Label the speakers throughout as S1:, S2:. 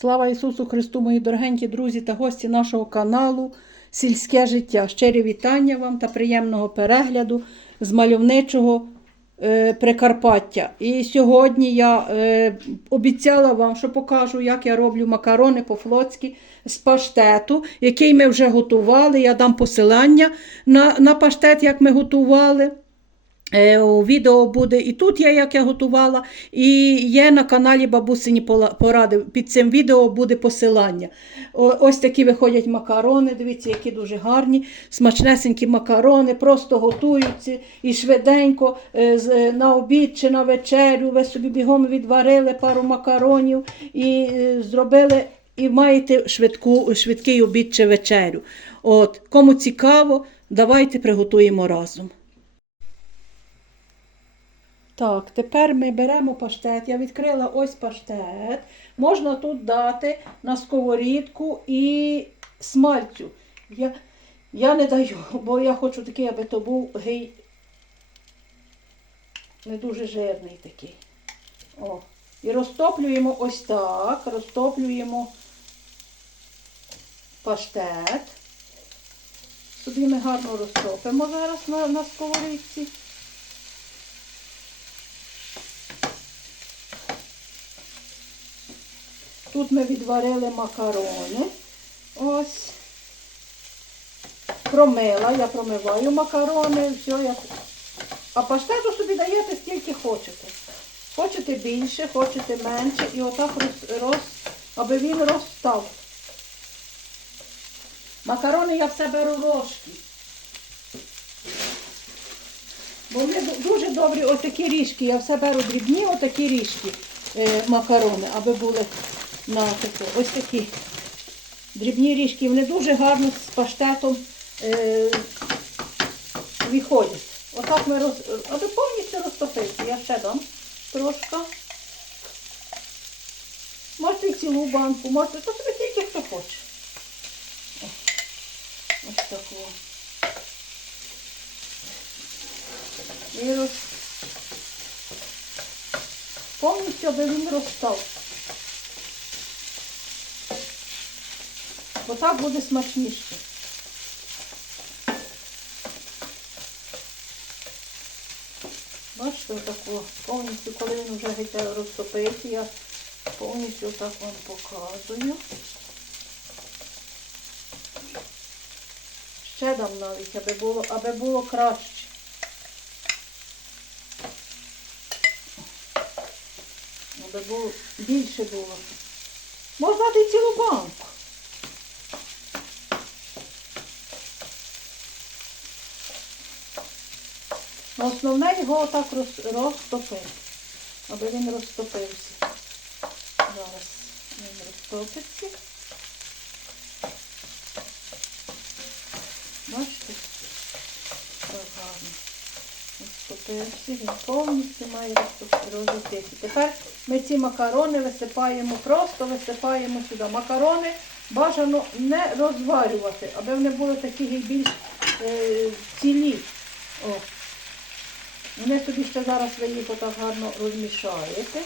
S1: Слава Ісусу Христу, мої дорогенькі друзі та гості нашого каналу Сільське життя. Щирі вітання вам та приємного перегляду з мальовничого е, Прикарпаття. І сьогодні я е, обіцяла вам, що покажу, як я роблю макарони по-флотськи з паштету, який ми вже готували. Я дам посилання на, на паштет, як ми готували. Е, відео буде і тут я, як я готувала, і є на каналі Бабусині поради. Під цим відео буде посилання. Ось такі виходять макарони. Дивіться, які дуже гарні, смачнесенькі макарони, просто готуються і швиденько е, е, на обід чи на вечерю. Ви собі бігом відварили пару макаронів і зробили. І маєте швидку, швидкий обід чи вечерю. От, кому цікаво, давайте приготуємо разом. Так, тепер ми беремо паштет. Я відкрила ось паштет. Можна тут дати на сковорідку і смальцю. Я, я не даю, бо я хочу такий, аби то був гей. Не дуже жирний такий. О. І розтоплюємо ось так. Розтоплюємо паштет. Собі ми гарно розтопимо зараз на, на сковорідці. Тут ми відварили макарони. Ось. Промила, я промиваю макарони, все, я... а паштету собі даєте скільки хочете. Хочете більше, хочете менше. І отак роз, роз, аби він розстав. Макарони я все беру рожки. Бо вони ду- дуже добрі отакі ріжки. Я все беру дрібні отакі ріжки е, макарони, аби були на таке. Ось такі дрібні ріжки. Вони дуже гарно з паштетом е, виходять. Отак ми роз... аби повністю розтопити. Я ще дам трошки. Можете і цілу банку, можете, то собі тільки хто хоче. Ось так. І роз... Повністю, аби він розстав. Бо так буде смачніше. Бачите, отако, повністю, коли він вже геть розтопився, я повністю так вам показую. Ще дам навіть, аби було, аби було краще. Аби було більше було. Можна дати цілу банку. Основне його отак роз, розтопити, аби він розтопився. Зараз він розтопиться. Бачите? Так гарно. Розтопився, він повністю має розтоп- розтопитися. Тепер ми ці макарони висипаємо, просто висипаємо сюди. Макарони бажано не розварювати, аби вони були такі більш е, цілі. О. Вони собі ще зараз ви їх отак гарно розмішаєте.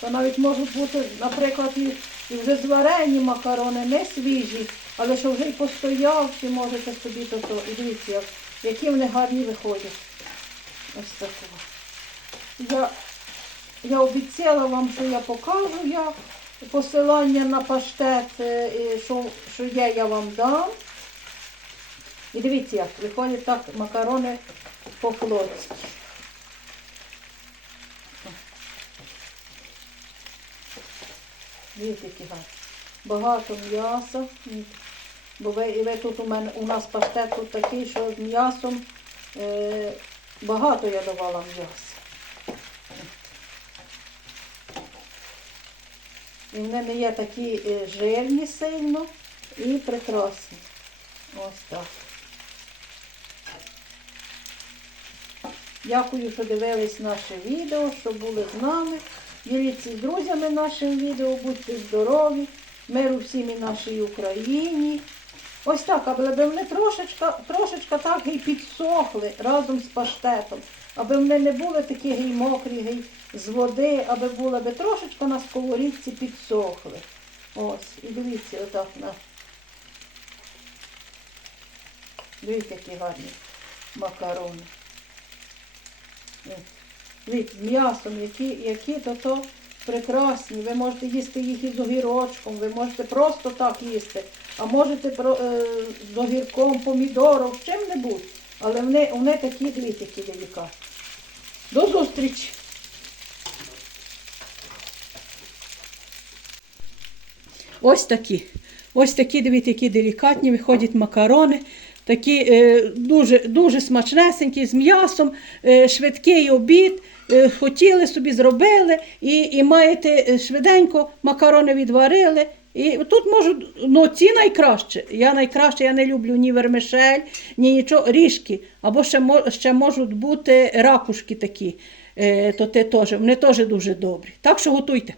S1: То навіть можуть бути, наприклад, і, і вже зварені макарони, не свіжі, але що вже й постоявші, можете собі то, то. І дивіться, як- які вони гарні виходять. Ось такого. Я, я обіцяла вам, що я покажу я посилання на паштет, е, що, що є, я вам дам. І дивіться, як виходять так макарони по-флотськи. Дивіться, які гарні. Багато м'яса. Бо ви, і ви тут у мене у нас паштет тут такий, що з м'ясом е, багато я давала м'яса. І вони не є такі е, жирні сильно і прекрасні. Ось так. Дякую, що дивились наше відео, що були з нами. Діліться з друзями нашим відео, будьте здорові, миру всім і нашій Україні. Ось так, аби вони трошечка, трошечка так і підсохли разом з паштетом. аби вони не були такі гей мокрі, гей з води, аби були аби трошечки на сковорідці підсохли. Ось, і дивіться, отак на. Дивіться, які гарні макарони. З м'ясом, які, які то то прекрасні. Ви можете їсти їх із огірочком, ви можете просто так їсти, а можете е, з огірком, помідором, чим-небудь. Але вони, вони такі, дивіться, які делікатні. До зустрічі! Ось такі. Ось такі, дивіться, які делікатні виходять макарони. Такі е, дуже, дуже смачнесенькі, з м'ясом, е, швидкий обід. Е, хотіли собі зробили і, і маєте швиденько макарони відварили. І тут можуть, ну ці найкраще. Я найкраще, я не люблю ні вермишель, ні нічого, ріжки. Або ще, ще можуть бути ракушки такі. То те теж, вони теж дуже добрі. Так що готуйте.